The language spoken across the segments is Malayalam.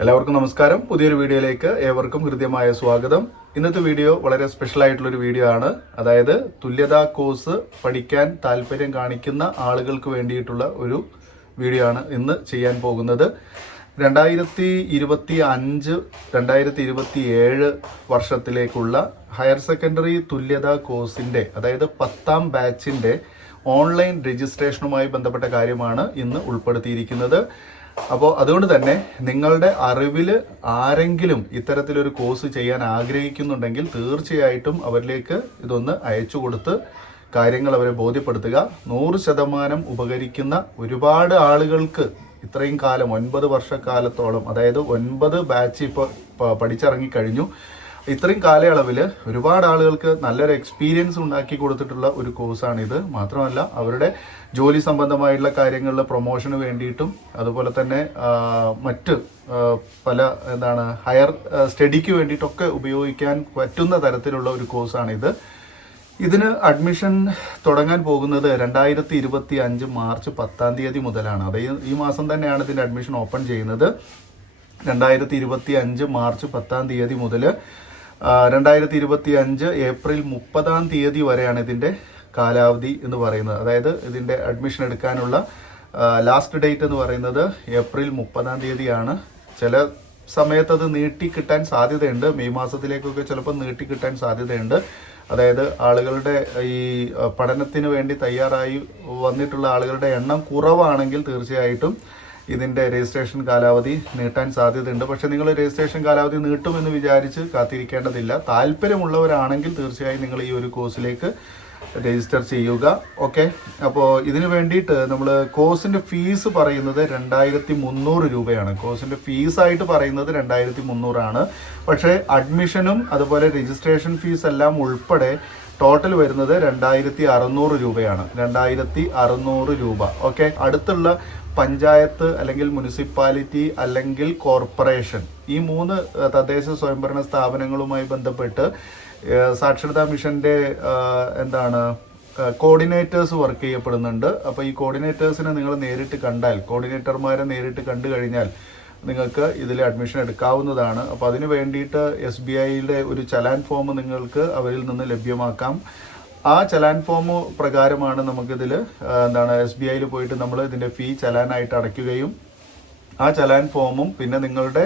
എല്ലാവർക്കും നമസ്കാരം. പുതിയൊരു വീഡിയോയിലേക്ക് ഏവർക്കും ഹൃദ്യമായ സ്വാഗതം. ഇന്നത്തെ വീഡിയോ വളരെ സ്പെഷ്യൽ ആയിട്ടുള്ളൊരു വീഡിയോ ആണ്. അതായത് തുല്യതാ കോഴ്സ് പഠിക്കാൻ താല്പര്യം കാണിക്കുന്ന ആളുകൾക്ക് വേണ്ടിയിട്ടുള്ള ഒരു വീഡിയോ ആണ് ഇന്ന് ചെയ്യാൻ പോകുന്നത്. 2025-2027 വർഷത്തിലേക്കുള്ള ഹയർ സെക്കൻഡറി തുല്യതാ കോഴ്സിന്റെ അതായത് 10ാം ബാച്ചിന്റെ ഓൺലൈൻ രജിസ്ട്രേഷനുമായി ബന്ധപ്പെട്ട കാര്യമാണ് ഇന്ന് ഉൾപ്പെടുത്തിയിരിക്കുന്നത്. അപ്പോൾ അതുകൊണ്ട് തന്നെ നിങ്ങളുടെ അറിവിൽ ആരെങ്കിലും ഇത്തരത്തിലൊരു കോഴ്സ് ചെയ്യാൻ ആഗ്രഹിക്കുന്നുണ്ടെങ്കിൽ തീർച്ചയായിട്ടും അവരിലേക്ക് ഇതൊന്ന് അയച്ചു കൊടുത്ത് കാര്യങ്ങൾ അവരെ ബോധ്യപ്പെടുത്തുക. 100% ഉപകരിക്കുന്ന ഒരുപാട് ആളുകൾക്ക് ഇത്രയും കാലം 9 വർഷക്കാലത്തോളം, അതായത് 9 ബാച്ച് ഇപ്പോൾ പഠിച്ചിറങ്ങിക്കഴിഞ്ഞു. ഇത്രയും കാലയളവിൽ ഒരുപാട് ആളുകൾക്ക് നല്ലൊരു എക്സ്പീരിയൻസ് ഉണ്ടാക്കി കൊടുത്തിട്ടുള്ള ഒരു കോഴ്സാണിത്. മാത്രമല്ല അവരുടെ ജോലി സംബന്ധമായിട്ടുള്ള കാര്യങ്ങളിൽ പ്രൊമോഷന് വേണ്ടിയിട്ടും അതുപോലെ തന്നെ മറ്റ് പല ഹയർ സ്റ്റഡിക്ക് വേണ്ടിയിട്ടൊക്കെ ഉപയോഗിക്കാൻ പറ്റുന്ന തരത്തിലുള്ള ഒരു കോഴ്സാണിത്. ഇതിന് അഡ്മിഷൻ തുടങ്ങാൻ പോകുന്നത് 2025 മാർച്ച് 10-ാം തീയതി മുതലാണ്. അതായത് ഈ മാസം തന്നെയാണ് ഇതിൻ്റെ അഡ്മിഷൻ ഓപ്പൺ ചെയ്യുന്നത്. 2025 മാർച്ച് 10-ാം തീയതി മുതൽ 2025 ഏപ്രിൽ 30-ാം തീയതി വരെയാണ് ഇതിൻ്റെ കാലാവധി എന്ന് പറയുന്നത്. അതായത് ഇതിൻ്റെ അഡ്മിഷൻ എടുക്കാനുള്ള ലാസ്റ്റ് ഡേറ്റ് എന്ന് പറയുന്നത് ഏപ്രിൽ 30-ാം തീയതിയാണ്. ചില സമയത്ത് അത് നീട്ടിക്കിട്ടാൻ സാധ്യതയുണ്ട്. മെയ് മാസത്തിലേക്കൊക്കെ ചിലപ്പോൾ നീട്ടിക്കിട്ടാൻ സാധ്യതയുണ്ട്. അതായത് ആളുകളുടെ ഈ പഠനത്തിന് വേണ്ടി തയ്യാറായി വന്നിട്ടുള്ള ആളുകളുടെ എണ്ണം കുറവാണെങ്കിൽ തീർച്ചയായിട്ടും ഇതിൻ്റെ രജിസ്ട്രേഷൻ കാലാവധി നീട്ടാൻ സാധ്യതയുണ്ട്. പക്ഷെ നിങ്ങൾ രജിസ്ട്രേഷൻ കാലാവധി നീട്ടുമെന്ന് വിചാരിച്ച് കാത്തിരിക്കേണ്ടതില്ല. താല്പര്യമുള്ളവരാണെങ്കിൽ തീർച്ചയായും നിങ്ങൾ ഈ ഒരു കോഴ്സിലേക്ക് രജിസ്റ്റർ ചെയ്യുക. ഓക്കെ, അപ്പോൾ ഇതിന് വേണ്ടിയിട്ട് നമ്മൾ കോഴ്സിൻ്റെ ഫീസ് പറയുന്നത് 2300 രൂപയാണ്. കോഴ്സിൻ്റെ ഫീസായിട്ട് പറയുന്നത് 2300 ആണ്. പക്ഷേ അഡ്മിഷനും അതുപോലെ രജിസ്ട്രേഷൻ ഫീസ് എല്ലാം ഉൾപ്പെടെ ടോട്ടൽ വരുന്നത് 2600 രൂപയാണ്. 2600 രൂപ. ഓക്കെ, അടുത്തുള്ള പഞ്ചായത്ത് അല്ലെങ്കിൽ മുനിസിപ്പാലിറ്റി അല്ലെങ്കിൽ കോർപ്പറേഷൻ, ഈ 3 തദ്ദേശ സ്വയംഭരണ സ്ഥാപനങ്ങളുമായി ബന്ധപ്പെട്ട് സാക്ഷരതാ മിഷന്റെ കോർഡിനേറ്റേഴ്സ് വർക്ക് ചെയ്യപ്പെടുന്നുണ്ട്. അപ്പോൾ ഈ കോർഡിനേറ്റേഴ്സിനെ നിങ്ങൾ നേരിട്ട് കണ്ടാൽ, കോർഡിനേറ്റർമാരെ നേരിട്ട് കണ്ടു കഴിഞ്ഞാൽ നിങ്ങൾക്ക് ഇതിൽ അഡ്മിഷൻ എടുക്കാവുന്നതാണ്. അപ്പോൾ അതിന് വേണ്ടിയിട്ട് SBIയുടെ ഒരു ചലാൻ ഫോം നിങ്ങൾക്ക് അവരിൽ നിന്ന് ലഭ്യമാക്കാം. ആ ചലാൻ ഫോം പ്രകാരമാണ് നമുക്കിതിൽ SBIയിൽ പോയിട്ട് നമ്മൾ ഇതിൻ്റെ ഫീ ചലാനായിട്ട് അടയ്ക്കുകയും ആ ചലാൻ ഫോമും പിന്നെ നിങ്ങളുടെ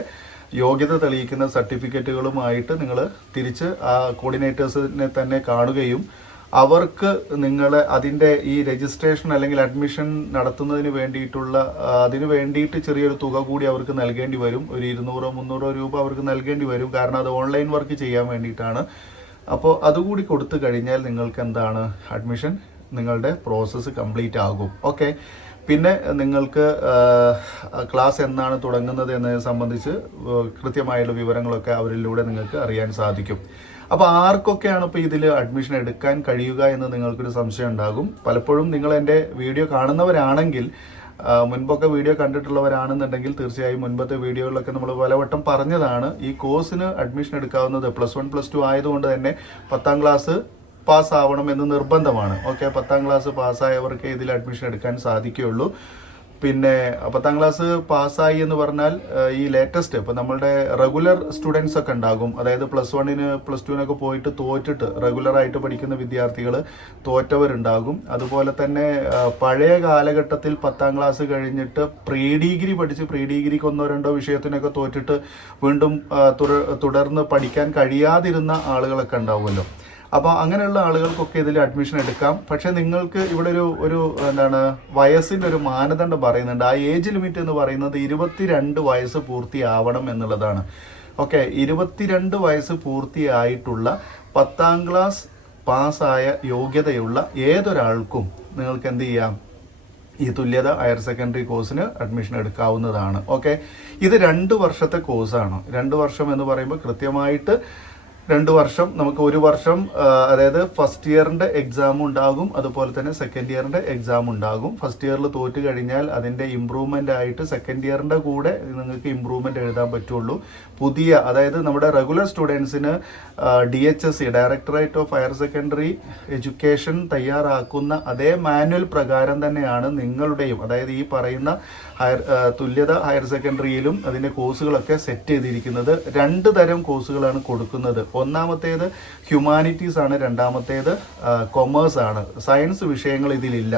യോഗ്യത തെളിയിക്കുന്ന സർട്ടിഫിക്കറ്റുകളുമായിട്ട് നിങ്ങൾ തിരിച്ച് ആ കോർഡിനേറ്റേഴ്സിനെ തന്നെ കാണുകയും അവർക്ക് നിങ്ങളെ അതിൻ്റെ ഈ രജിസ്ട്രേഷൻ അല്ലെങ്കിൽ അഡ്മിഷൻ നടത്തുന്നതിന് വേണ്ടിയിട്ടുള്ള അതിന് വേണ്ടിയിട്ട് ചെറിയൊരു തുക കൂടി അവർക്ക് നൽകേണ്ടി വരും. ഒരു 200-300 രൂപ അവർക്ക് നൽകേണ്ടി വരും. കാരണം അത് ഓൺലൈൻ വർക്ക് ചെയ്യാൻ വേണ്ടിയിട്ടാണ്. അപ്പോൾ അതുകൂടി കൊടുത്തു കഴിഞ്ഞാൽ നിങ്ങൾക്ക് അഡ്മിഷൻ നിങ്ങളുടെ പ്രോസസ്സ് കംപ്ലീറ്റ് ആകും. ഓക്കെ, പിന്നെ നിങ്ങൾക്ക് ക്ലാസ് എന്നാണ് തുടങ്ങുന്നത് എന്നതിനെ സംബന്ധിച്ച് കൃത്യമായുള്ള വിവരങ്ങളൊക്കെ അവരിലൂടെ നിങ്ങൾക്ക് അറിയാൻ സാധിക്കും. അപ്പോൾ ആർക്കൊക്കെയാണ് ഇപ്പോൾ ഇതിൽ അഡ്മിഷൻ എടുക്കാൻ കഴിയുക എന്ന് നിങ്ങൾക്കൊരു സംശയം ഉണ്ടാകും. പലപ്പോഴും നിങ്ങൾ എൻ്റെ വീഡിയോ കാണുന്നവരാണെങ്കിൽ, മുൻപൊക്കെ വീഡിയോ കണ്ടിട്ടുള്ളവരാണെന്നുണ്ടെങ്കിൽ തീർച്ചയായും മുൻപത്തെ വീഡിയോകളിലൊക്കെ നമ്മൾ പലവട്ടം പറഞ്ഞതാണ്. ഈ കോഴ്സിന് അഡ്മിഷൻ എടുക്കാവുന്നത് +1 +2 ആയതുകൊണ്ട് തന്നെ 10ാം ക്ലാസ് പാസ്സാവണം എന്ന് നിർബന്ധമാണ്. ഓക്കെ, 10ാം ക്ലാസ് പാസ്സായവർക്ക് ഇതിൽ അഡ്മിഷൻ എടുക്കാൻ സാധിക്കുകയുള്ളൂ. പിന്നെ 10ാം ക്ലാസ് പാസ്സായി എന്ന് പറഞ്ഞാൽ ഈ ലേറ്റസ്റ്റ് ഇപ്പോൾ നമ്മളുടെ റെഗുലർ സ്റ്റുഡൻസ് ഒക്കെ ഉണ്ടാകും. അതായത് +1-ന് +2-നൊക്കെ പോയിട്ട് തോറ്റിട്ട് റെഗുലറായിട്ട് പഠിക്കുന്ന വിദ്യാർത്ഥികൾ തോറ്റവരുണ്ടാകും. അതുപോലെ തന്നെ പഴയ കാലഘട്ടത്തിൽ 10ാം ക്ലാസ് കഴിഞ്ഞിട്ട് പ്രീ ഡിഗ്രി പഠിച്ച് പ്രീ ഡിഗ്രിക്ക് 1-2 വിഷയത്തിനൊക്കെ തോറ്റിട്ട് വീണ്ടും തുടർന്ന് പഠിക്കാൻ കഴിയാതിരുന്ന ആളുകളൊക്കെ ഉണ്ടാവുമല്ലോ. അപ്പോൾ അങ്ങനെയുള്ള ആളുകൾക്കൊക്കെ ഇതിൽ അഡ്മിഷൻ എടുക്കാം. പക്ഷെ നിങ്ങൾക്ക് ഇവിടെ ഒരു വയസ്സിൻ്റെ ഒരു മാനദണ്ഡം പറയുന്നുണ്ട്. ആ ഏജ് ലിമിറ്റ് എന്ന് പറയുന്നത് 22 വയസ്സ് പൂർത്തിയാവണം എന്നുള്ളതാണ്. ഓക്കെ, 22 വയസ്സ് പൂർത്തിയായിട്ടുള്ള 10ാം ക്ലാസ് പാസ്സായ യോഗ്യതയുള്ള ഏതൊരാൾക്കും നിങ്ങൾക്ക് എന്ത് ചെയ്യാം, ഈ തുല്യത ഹയർ സെക്കൻഡറി കോഴ്സിന് അഡ്മിഷൻ എടുക്കാവുന്നതാണ്. ഓക്കെ, ഇത് 2 വർഷത്തെ കോഴ്സാണ്. 2 വർഷം എന്ന് പറയുമ്പോൾ കൃത്യമായിട്ട് 2 വർഷം നമുക്ക് 1 വർഷം അതായത് ഫസ്റ്റ് ഇയറിന്റെ എക്സാം ഉണ്ടാകും, അതുപോലെ തന്നെ സെക്കൻഡ് ഇയറിന്റെ എക്സാം ഉണ്ടാകും. ഫസ്റ്റ് ഇയറിൽ തോറ്റ് കഴിഞ്ഞാൽ അതിന്റെ ഇംപ്രൂവ്മെന്റ് ആയിട്ട് സെക്കൻഡ് ഇയറിന്റെ കൂടെ നിങ്ങൾക്ക് ഇംപ്രൂവ്മെന്റ് എഴുതാൻ പറ്റുള്ളൂ. പുതിയ അതായത് നമ്മുടെ റെഗുലർ സ്റ്റുഡൻസിന് DHSE directorate of higher secondary education തയ്യാറാക്കുന്ന അതേ മാനുവൽ പ്രകാരം തന്നെയാണ് നിങ്ങളുടെയും, അതായത് ഈ പറയുന്ന തുല്യത ഹയർ സെക്കൻഡറിയിലും അതിന്റെ കോഴ്സുകളൊക്കെ സെറ്റ് ചെയ്തിരിക്കുന്നത്. 2 തരം കോഴ്സുകളാണ് കൊടുക്കുന്നത്. ഒന്നാമത്തേത് ഹ്യൂമാനിറ്റീസ് ആണ്, രണ്ടാമത്തേത് കൊമേഴ്സ് ആണ്. സയൻസ് വിഷയങ്ങൾ ഇതിലില്ല.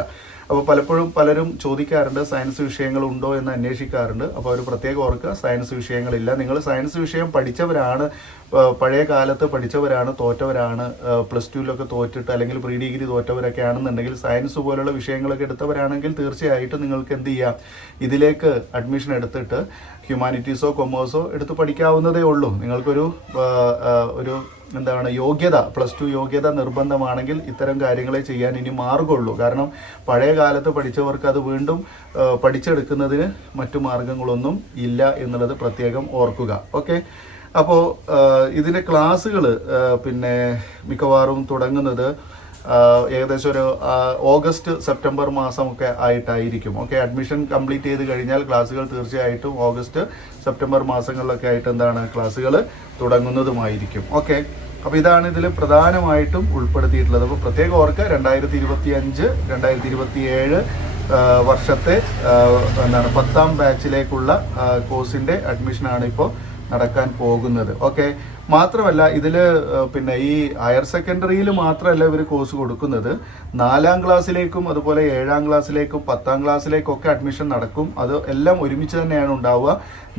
അപ്പോൾ പലപ്പോഴും പലരും ചോദിക്കാറുണ്ട് സയൻസ് വിഷയങ്ങൾ ഉണ്ടോ എന്ന് അന്വേഷിക്കാറുണ്ട്. അപ്പോൾ അവർ പ്രത്യേകം ഓർക്കുക, സയൻസ് വിഷയങ്ങളില്ല. നിങ്ങൾ സയൻസ് വിഷയം പഠിച്ചവരാണ്, പഴയ കാലത്ത് പഠിച്ചവരാണ്, തോറ്റവരാണ്, +2 തോറ്റിട്ട് അല്ലെങ്കിൽ പ്രീ ഡിഗ്രി തോറ്റവരൊക്കെ ആണെന്നുണ്ടെങ്കിൽ, സയൻസ് പോലുള്ള വിഷയങ്ങളൊക്കെ എടുത്തവരാണെങ്കിൽ തീർച്ചയായിട്ടും നിങ്ങൾക്ക് എന്ത് ചെയ്യാം, ഇതിലേക്ക് അഡ്മിഷൻ എടുത്തിട്ട് ഹ്യൂമാനിറ്റീസോ കൊമേഴ്സോ എടുത്ത് പഠിക്കാവുന്നതേ ഉള്ളൂ. നിങ്ങൾക്കൊരു യോഗ്യത, +2 യോഗ്യത നിർബന്ധമാണെങ്കിൽ ഇത്തരം കാര്യങ്ങളെ ചെയ്യാൻ ഇനി മാർഗമുള്ളൂ. കാരണം പഴയ കാലത്ത് പഠിച്ചവർക്ക് അത് വീണ്ടും പഠിച്ചെടുക്കുന്നതിന് മറ്റു മാർഗങ്ങളൊന്നും ഇല്ല എന്നുള്ളത് പ്രത്യേകം ഓർക്കുക. ഓക്കെ, അപ്പോൾ ഇതിൻ്റെ ക്ലാസ്സുകൾ പിന്നെ മിക്കവാറും തുടങ്ങുന്നത് ഏകദേശം ഒരു ഓഗസ്റ്റ് സെപ്റ്റംബർ മാസമൊക്കെ ആയിട്ടായിരിക്കും. ഓക്കെ, അഡ്മിഷൻ കംപ്ലീറ്റ് ചെയ്ത് കഴിഞ്ഞാൽ ക്ലാസ്സുകൾ തീർച്ചയായിട്ടും ഓഗസ്റ്റ് സെപ്റ്റംബർ മാസങ്ങളിലൊക്കെ ആയിട്ട് ക്ലാസ്സുകൾ തുടങ്ങുന്നതുമായിരിക്കും. ഓക്കെ, അപ്പോൾ ഇതാണ് ഇതിൽ പ്രധാനമായിട്ടും ഉൾപ്പെടുത്തിയിട്ടുള്ളത്. അപ്പോൾ പ്രത്യേകം ഓർക്കുക, 2025-2027 വർഷത്തെ 10ാം ബാച്ചിലേക്കുള്ള കോഴ്സിൻ്റെ അഡ്മിഷനാണ് ഇപ്പോൾ നടക്കാൻ പോകുന്നത്. ഓക്കെ, മാത്രമല്ല ഇതിൽ പിന്നെ ഈ ഹയർ സെക്കൻഡറിയിൽ മാത്രമല്ല ഇവർ കോഴ്സ് കൊടുക്കുന്നത്, 4ാം ക്ലാസ്സിലേക്കും അതുപോലെ 7ാം ക്ലാസ്സിലേക്കും 10ാം ക്ലാസ്സിലേക്കൊക്കെ അഡ്മിഷൻ നടക്കും. അത് എല്ലാം ഒരുമിച്ച് തന്നെയാണ് ഉണ്ടാവുക.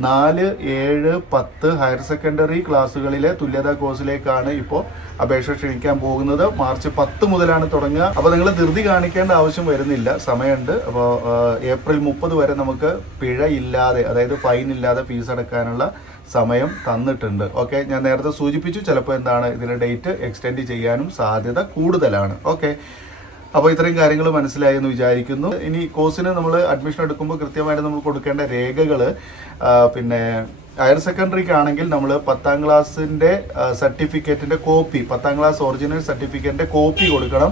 4, 7, 10 ഹയർ സെക്കൻഡറി ക്ലാസ്സുകളിലെ തുല്യതാ കോഴ്സിലേക്കാണ് ഇപ്പോൾ അപേക്ഷ ക്ഷണിക്കാൻ പോകുന്നത്. മാർച്ച് 10 മുതലാണ് തുടങ്ങുക. അപ്പോൾ നിങ്ങൾ ധൃതി കാണിക്കേണ്ട ആവശ്യം വരുന്നില്ല, സമയമുണ്ട്. അപ്പോൾ ഏപ്രിൽ 30 വരെ നമുക്ക് പിഴ ഇല്ലാതെ, അതായത് ഫൈൻ ഇല്ലാതെ ഫീസ് അടക്കാനുള്ള സമയം തന്നിട്ടുണ്ട്. ഓക്കെ, ഞാൻ നേരത്തെ സൂചിപ്പിച്ചു, ചിലപ്പോൾ ഇതിൻ്റെ ഡേറ്റ് എക്സ്റ്റെൻഡ് ചെയ്യാനും സാധ്യത കൂടുതലാണ്. ഓക്കെ, അപ്പോൾ ഇത്രയും കാര്യങ്ങൾ മനസ്സിലായി എന്ന് വിചാരിക്കുന്നു. ഇനി കോഴ്സിന് നമ്മൾ അഡ്മിഷൻ എടുക്കുമ്പോൾ കൃത്യമായിട്ട് നമ്മൾ കൊടുക്കേണ്ട രേഖകൾ, പിന്നെ ഹയർ സെക്കൻഡറിക്ക് ആണെങ്കിൽ നമ്മൾ 10ാം ക്ലാസ്സിൻ്റെ സർട്ടിഫിക്കറ്റിൻ്റെ കോപ്പി, 10ാം ക്ലാസ് ഒറിജിനൽ സർട്ടിഫിക്കറ്റിൻ്റെ കോപ്പി കൊടുക്കണം.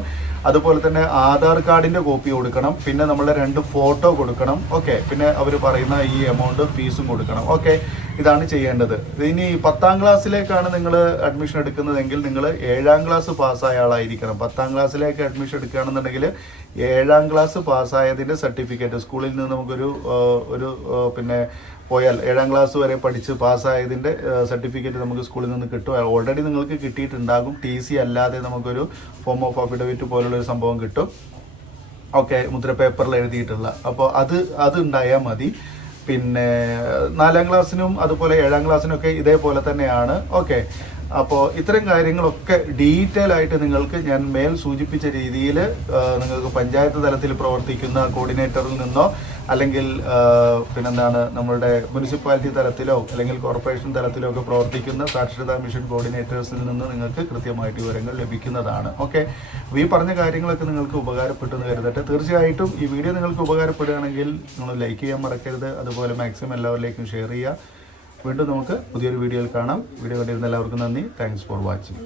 അതുപോലെ തന്നെ ആധാർ കാർഡിൻ്റെ കോപ്പി കൊടുക്കണം. പിന്നെ നമ്മളുടെ 2 ഫോട്ടോ കൊടുക്കണം. ഓക്കെ, പിന്നെ അവർ പറയുന്ന ഈ എമൗണ്ട് ഫീസും കൊടുക്കണം. ഓക്കെ, ഇതാണ് ചെയ്യേണ്ടത്. ഇനി 10ാം ക്ലാസ്സിലേക്കാണ് നിങ്ങൾ അഡ്മിഷൻ എടുക്കുന്നതെങ്കിൽ നിങ്ങൾ 7ാം ക്ലാസ് പാസ്സായ ആളായിരിക്കണം. 10ാം ക്ലാസ്സിലേക്ക് അഡ്മിഷൻ എടുക്കുകയാണെന്നുണ്ടെങ്കിൽ 7ാം ക്ലാസ് പാസ്സായതിൻ്റെ സർട്ടിഫിക്കറ്റ് സ്കൂളിൽ നിന്ന് നമുക്കൊരു പിന്നെ പോയാൽ 7ാം ക്ലാസ് വരെ പഠിച്ച് പാസ്സായതിൻ്റെ സർട്ടിഫിക്കറ്റ് നമുക്ക് സ്കൂളിൽ നിന്ന് കിട്ടും. ഓൾറെഡി നിങ്ങൾക്ക് കിട്ടിയിട്ടുണ്ടാകും. TC അല്ലാതെ നമുക്കൊരു ഫോം ഓഫ് അഫിഡവിറ്റ് പോലുള്ളൊരു സംഭവം കിട്ടും. ഓക്കെ, മുദ്ര പേപ്പറിൽ എഴുതിയിട്ടുള്ള. അപ്പോൾ അത് ഉണ്ടായാൽ മതി. പിന്നെ 4ാം ക്ലാസ്സിനും അതുപോലെ 7ാം ക്ലാസ്സിനൊക്കെ ഇതേപോലെ തന്നെയാണ്. ഓക്കെ, അപ്പോൾ ഇത്തരം കാര്യങ്ങളൊക്കെ ഡീറ്റെയിൽ ആയിട്ട് നിങ്ങൾക്ക് ഞാൻ മേൽ സൂചിപ്പിച്ച രീതിയിൽ നിങ്ങൾക്ക് പഞ്ചായത്ത് തലത്തിൽ പ്രവർത്തിക്കുന്ന കോർഡിനേറ്ററിൽ നിന്നോ അല്ലെങ്കിൽ നമ്മളുടെ മുനിസിപ്പാലിറ്റി തലത്തിലോ അല്ലെങ്കിൽ കോർപ്പറേഷൻ തലത്തിലോ ഒക്കെ പ്രവർത്തിക്കുന്ന സാക്ഷരതാ മിഷൻ കോർഡിനേറ്റേഴ്സിൽ നിന്ന് നിങ്ങൾക്ക് കൃത്യമായിട്ട് വിവരങ്ങൾ ലഭിക്കുന്നതാണ്. ഓക്കെ, ഈ പറഞ്ഞ കാര്യങ്ങളൊക്കെ നിങ്ങൾക്ക് ഉപകാരപ്പെട്ടെന്ന് കരുതട്ടെ. തീർച്ചയായിട്ടും ഈ വീഡിയോ നിങ്ങൾക്ക് ഉപകാരപ്പെടുകയാണെങ്കിൽ നിങ്ങൾ ലൈക്ക് ചെയ്യാൻ മറക്കരുത്. അതുപോലെ മാക്സിമം എല്ലാവരിലേക്കും ഷെയർ ചെയ്യുക. വീണ്ടും നമുക്ക് പുതിയൊരു വീഡിയോയിൽ കാണാം. വീഡിയോ കണ്ടിരുന്ന എല്ലാവർക്കും നന്ദി. Thanks for watching.